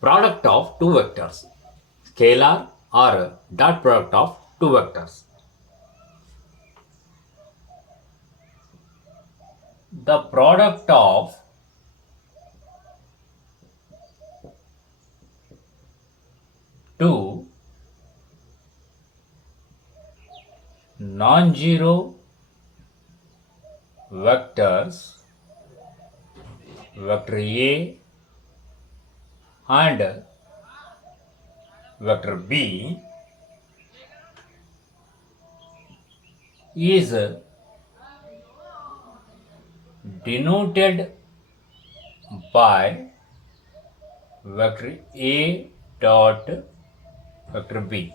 product of two vectors, scalar or dot product of two vectors. The product of two non-zero vectors, vector A and vector B, is denoted by vector A dot vector B,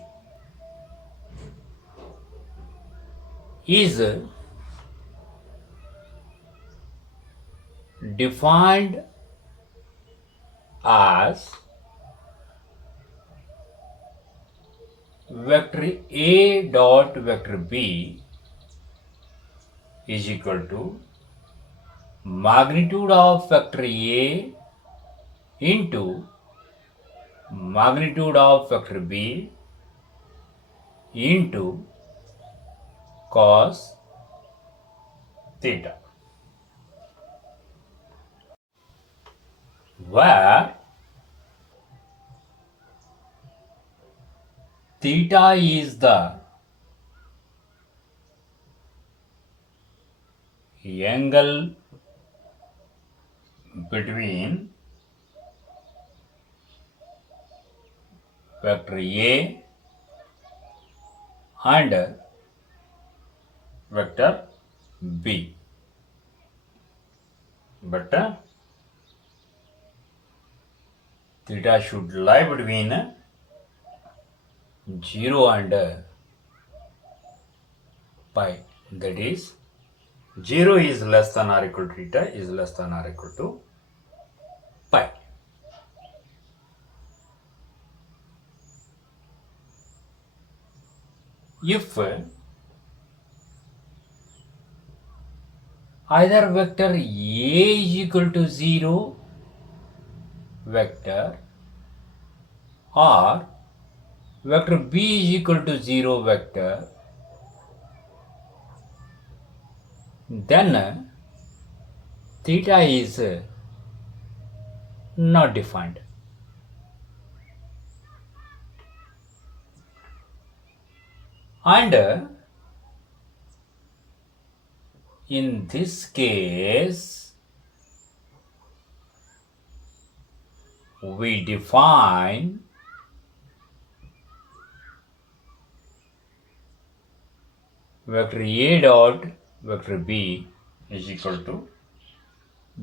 is defined as vector A dot vector B is equal to magnitude of vector A into magnitude of vector B into cos theta, where theta is the angle between vector A and vector B. But theta should lie between 0 and pi. That is, 0 is less than or equal to theta is less than or equal to pi. If either vector A is equal to 0 vector or vector B is equal to 0 vector, then theta is not defined. And in this case, we define vector A dot vector B is equal to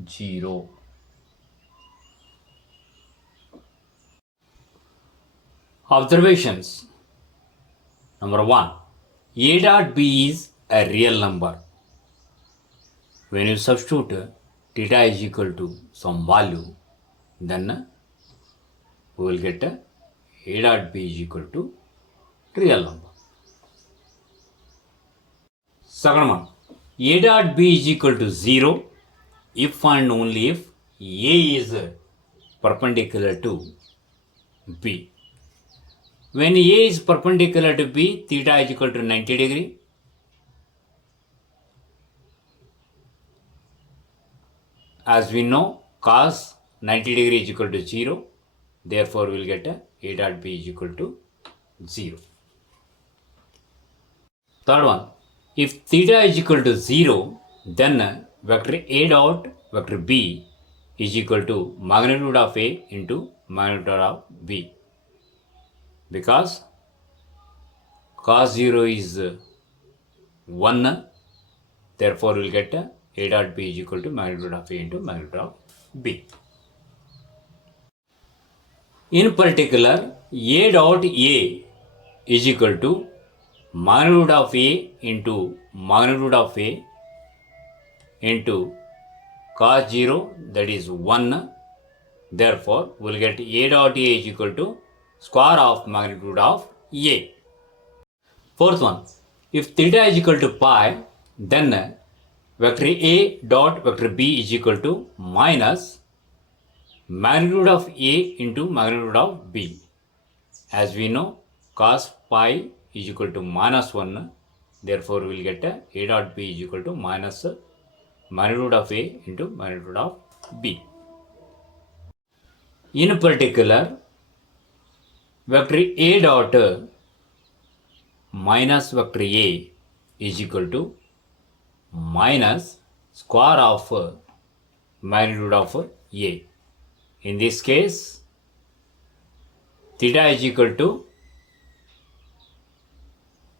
0. Observations. Number 1. A dot B is a real number. When you substitute theta is equal to some value, then we will get A dot B is equal to real number. Second one, A dot B is equal to 0 if and only if A is perpendicular to B. When A is perpendicular to B, theta is equal to 90 degree. As we know, cos 90 degree is equal to 0. Therefore, we will get A dot B is equal to 0. Third one, if theta is equal to 0, then vector A dot vector B is equal to magnitude of A into magnitude of B. Because cos 0 is 1, therefore we will get A dot B is equal to magnitude of A into magnitude of B. In particular, A dot A is equal to magnitude of A into magnitude of A into cos 0, that is 1. Therefore, we will get A dot A is equal to square of magnitude of A. Fourth one, if theta is equal to pi, then vector A dot vector B is equal to minus magnitude of A into magnitude of B. As we know, cos pi is equal to minus 1. Therefore, we will get A dot B is equal to minus magnitude of A into magnitude of B. In particular, vector A dot minus vector A is equal to minus square of magnitude of A. In this case, theta is equal to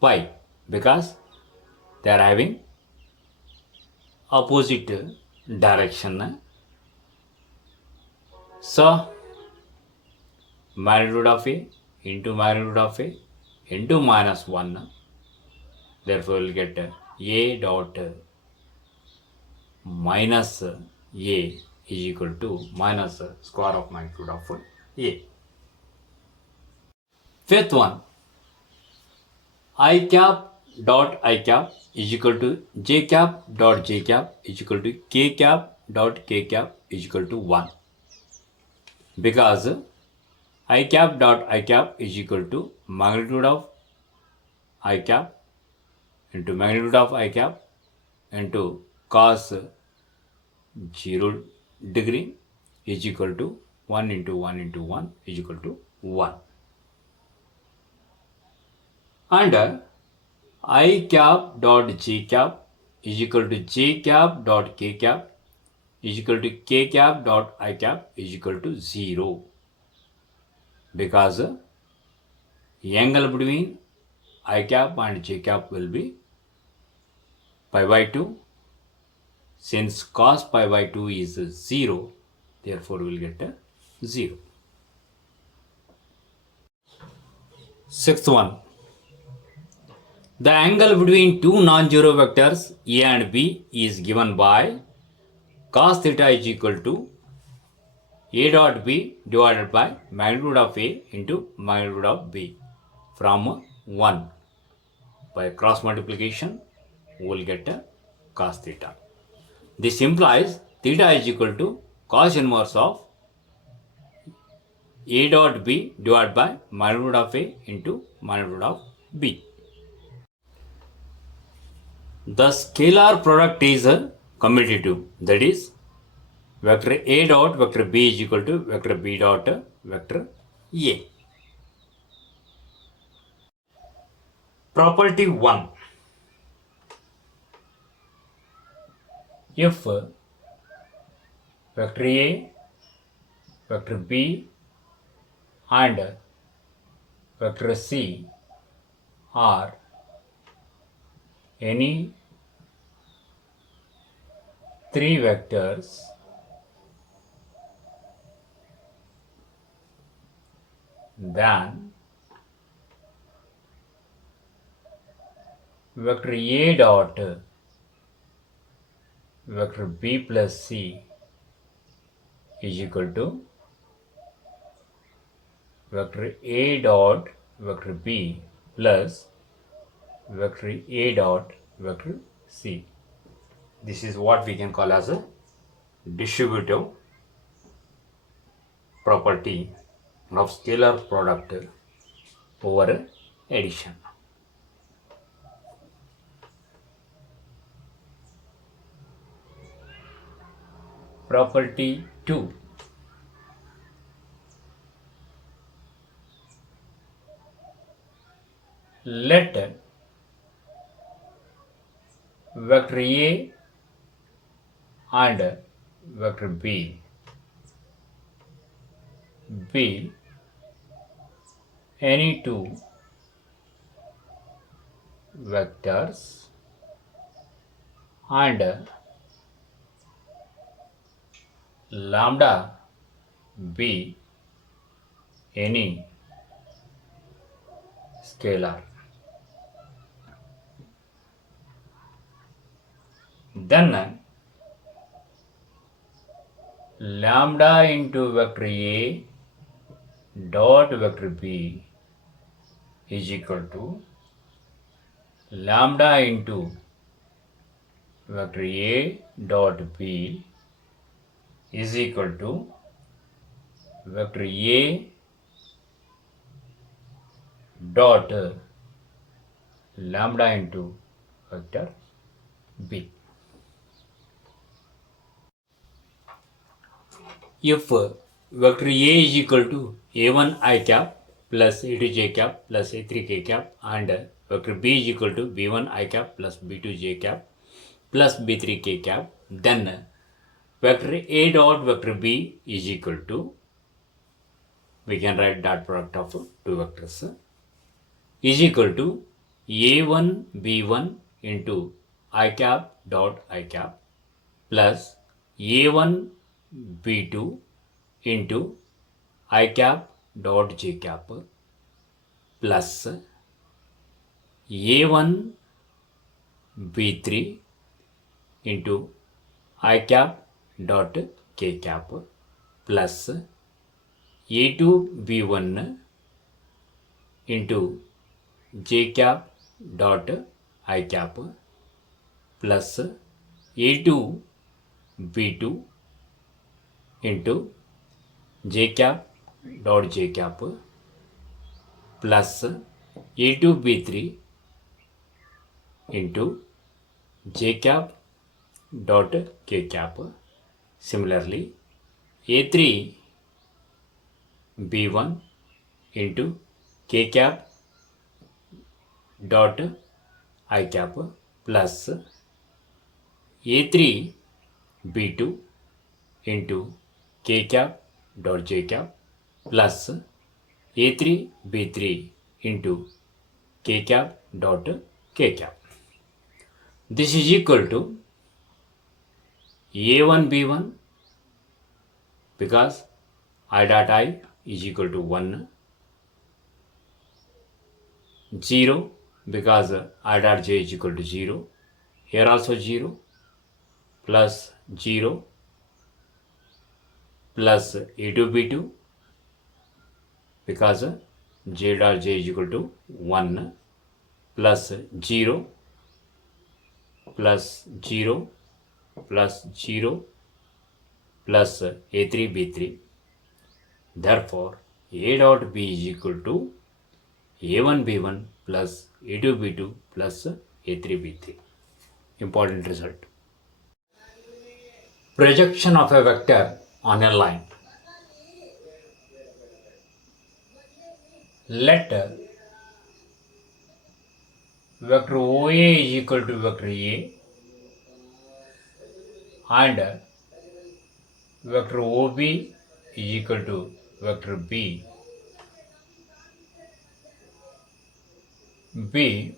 pi because they are having opposite direction. So, magnitude of A into magnitude of A into minus 1. Therefore, we will get A dot minus A is equal to minus square of magnitude of A. Fifth one, I cap dot I cap is equal to J cap dot J cap is equal to K cap dot K cap is equal to 1. Because I cap dot I cap is equal to magnitude of I cap into magnitude of I cap into cos 0 degree is equal to 1 into 1 into 1 is equal to 1. And I cap dot J cap is equal to J cap dot K cap is equal to K cap dot I cap is equal to 0. Because angle between I cap and J cap will be pi by 2. Since cos pi by 2 is 0, therefore we will get a 0. Sixth one. The angle between two non-zero vectors A and B is given by cos theta is equal to A dot B divided by magnitude of A into magnitude of B from 1. By cross multiplication, we will get a cos theta. This implies theta is equal to cos inverse of A dot B divided by magnitude of A into magnitude of B. The scalar product is commutative, that is vector A dot vector B is equal to vector B dot vector A. Property 1. If vector A, vector B and vector C are any three vectors, then vector A dot vector B plus C is equal to vector A dot vector B plus vector A dot vector C. This is what we can call as a distributive property of scalar product over addition. Property 2. Let vector A and vector B be any two vectors and lambda be any scalar. Then lambda into vector A dot vector B is equal to lambda into vector A dot B is equal to vector A dot lambda into vector B. If vector A is equal to A1 I cap plus A2 j cap plus A3 k cap and vector B is equal to B1 I cap plus B2 j cap plus B3 k cap, then vector A dot vector B is equal to, we can write dot product of two vectors, is equal to A1 B1 into I cap dot I cap plus A1 B2 into I cap dot j cap plus A1 B3 into I cap dot k cap plus A2 B1 into j cap dot I cap plus A2 B2 into j cap dot j cap plus A2 B3 into j cap dot k cap. Similarly, A3 B1 into k cap dot I cap plus A3 B2 into k cap dot j cap plus A3 B3 into k cap dot k cap. This is equal to A1 B1 because I dot I is equal to 1, 0 because I dot j is equal to 0, here also 0, plus 0 plus A2 B2 because j dot j is equal to 1 plus 0 plus 0 plus 0 plus A3 B3. Therefore, A dot B is equal to A1 B1 plus A2 B2 plus A3 B3. Important result. Projection of a vector on a line. Let vector OA is equal to vector A and vector OB is equal to vector B. B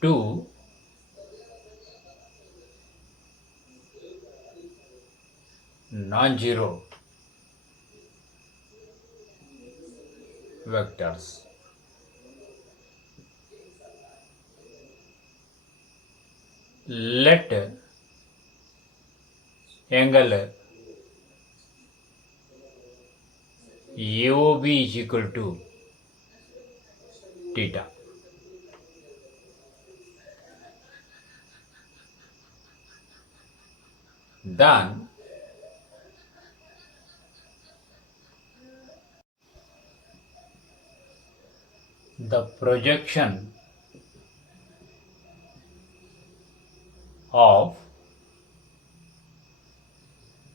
two non-zero vectors. Let angle AOB is equal to theta. Then the projection of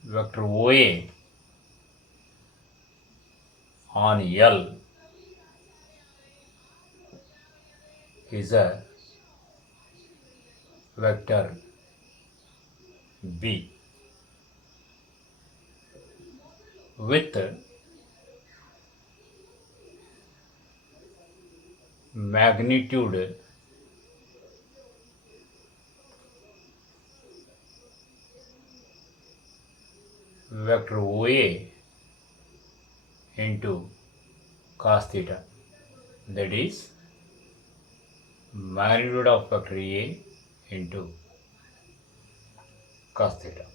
vector OA on L is a vector B with magnitude vector OA into cos theta, that is magnitude of vector A into cos theta.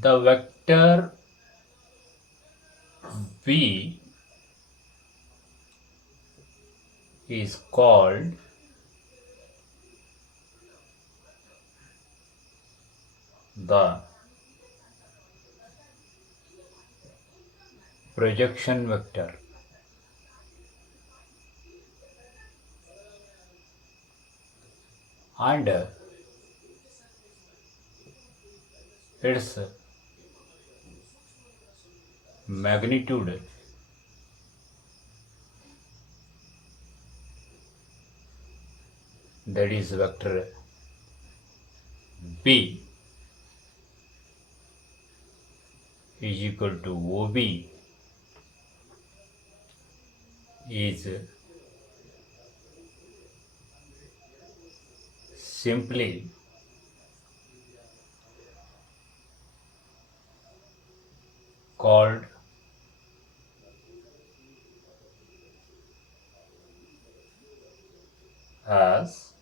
The vector B is called the projection vector and its magnitude that is vector B is equal to OB is simply called as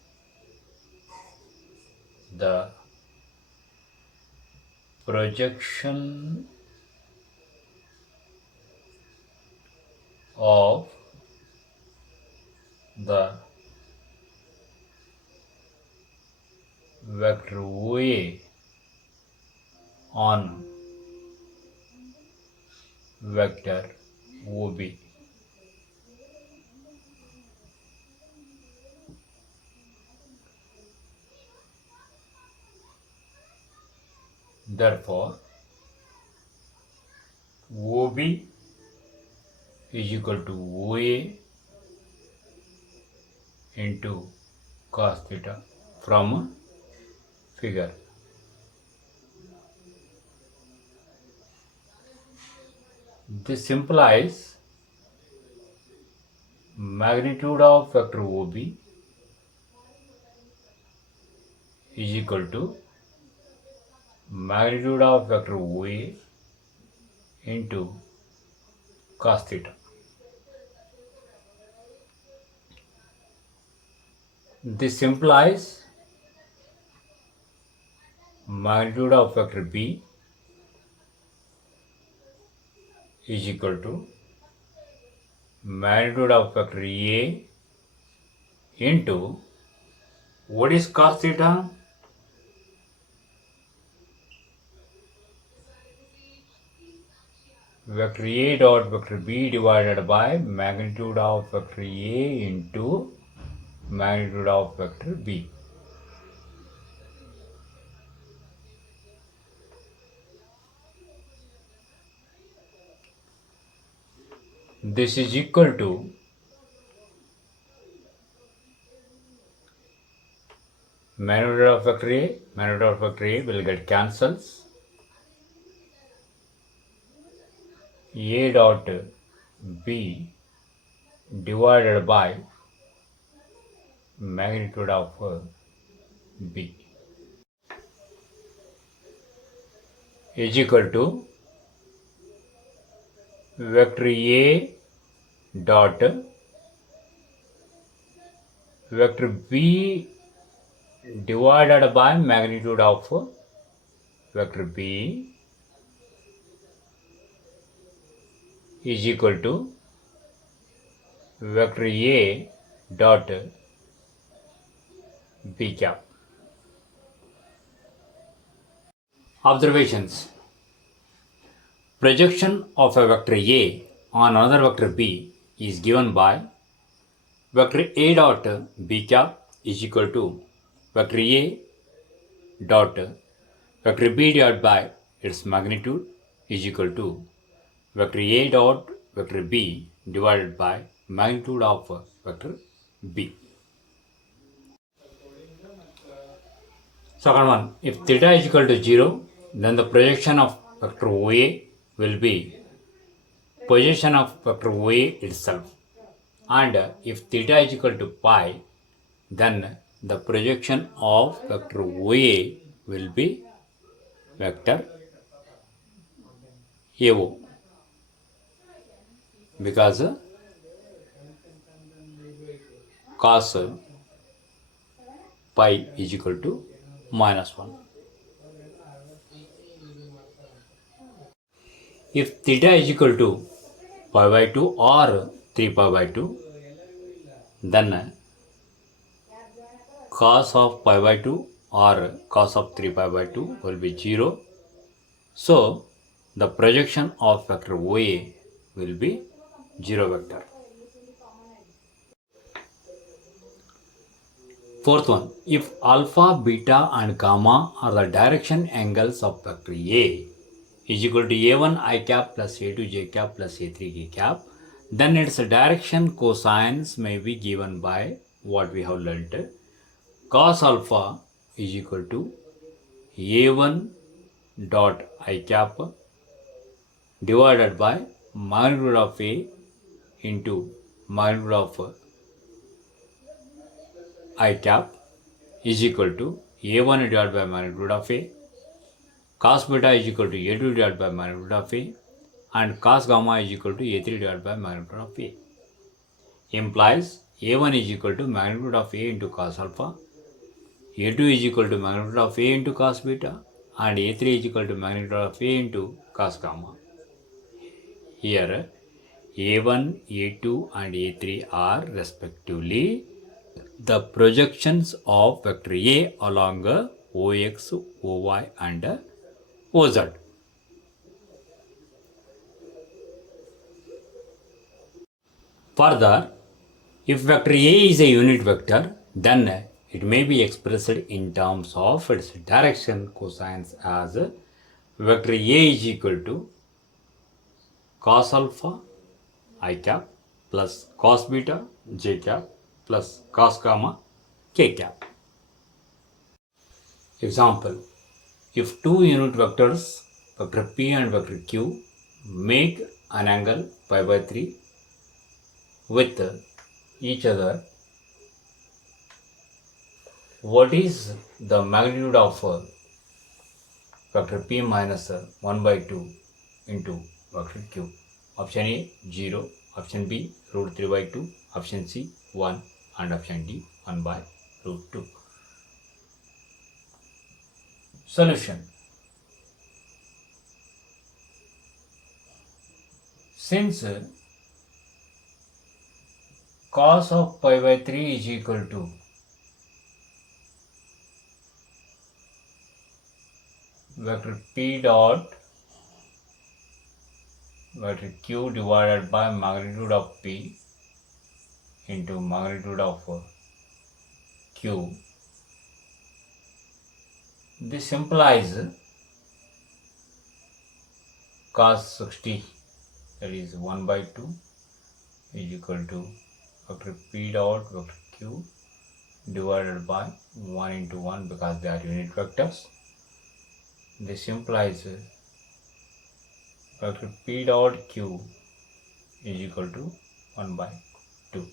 the projection of the vector OA on vector OB. Therefore, OB is equal to OA into cos theta from figure. This implies magnitude of vector OB is equal to magnitude of vector OA into cos theta. This implies magnitude of vector B is equal to magnitude of vector A into what is cos theta? Vector A dot vector B divided by magnitude of vector A into magnitude of vector B. This is equal to magnitude of vector A will get cancels. A dot B divided by magnitude of B is equal to vector A dot vector B divided by magnitude of vector B is equal to vector A dot B cap. Observations. Projection of a vector A on another vector B is given by vector A dot B cap is equal to vector A dot vector B divided by its magnitude is equal to vector A dot vector B divided by magnitude of vector B. Second one, if theta is equal to 0, then the projection of vector OA will be projection of vector OA itself. And if theta is equal to pi, then the projection of vector OA will be vector AO, because cos pi is equal to -1. If theta is equal to pi by 2 or 3 pi by 2, then cos of pi by 2 or cos of 3 pi by 2 will be 0. So the projection of vector OA will be 0 vector. Fourth one, if alpha, beta and gamma are the direction angles of vector A is equal to A1 I cap plus A2 J cap plus A3 K cap, then its direction cosines may be given by what we have learnt. Cos alpha is equal to A1 dot I cap divided by magnitude of A into magnitude of I cap is equal to A1 divided by magnitude of A, cos beta is equal to A2 divided by magnitude of A, and cos gamma is equal to A3 divided by magnitude of A. Implies A1 is equal to magnitude of A into cos alpha, A2 is equal to magnitude of A into cos beta, and A3 is equal to magnitude of A into cos gamma. Here A1, A2 and A3 are respectively the projections of vector A along OX, OY and OZ. Further, if vector A is a unit vector, then it may be expressed in terms of its direction cosines as vector A is equal to cos alpha I cap plus cos beta j cap plus cos gamma k cap. Example, if two unit vectors, vector P and vector Q, make an angle pi by 3 with each other, what is the magnitude of vector P minus 1 by 2 into vector Q? Option A 0, option B root 3 by 2, option C 1 and option D 1 by root 2. Solution. Since cos of pi by 3 is equal to vector P dot vector Q divided by magnitude of P into magnitude of Q, this implies cos 60, that is 1 by 2 is equal to vector P dot vector Q divided by 1 into 1 because they are unit vectors. This implies vector P dot Q is equal to 1 by 2.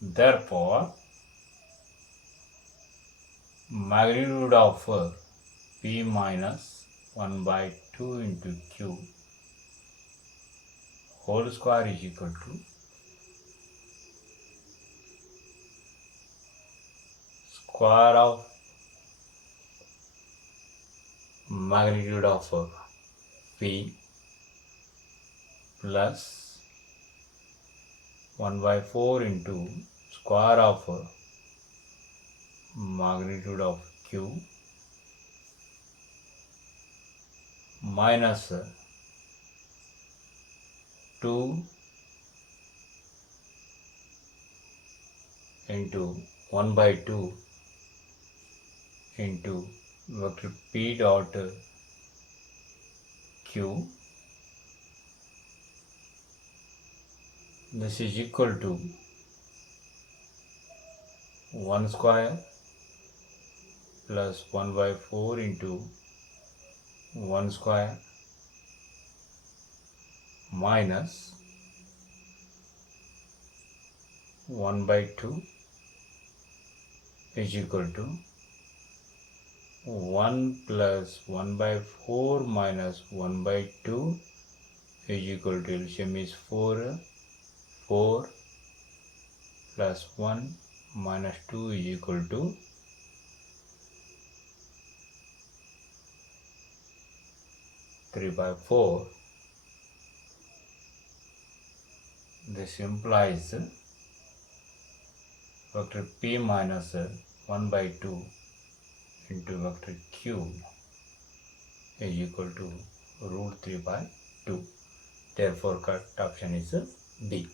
Therefore, magnitude of P minus 1 by 2 into Q whole square is equal to square of magnitude of P plus 1 by 4 into square of magnitude of Q minus 2 into 1 by 2 into vector P dot Q. This is equal to 1 square plus 1 by 4 into 1 square minus 1 by 2 is equal to 1 plus 1 by 4 minus 1 by 2 is equal to LCM is 4, 4 plus 1 minus 2 is equal to 3 by 4. This implies vector p minus 1 by 2 into vector q is equal to root 3 by 2. Therefore correct option is B.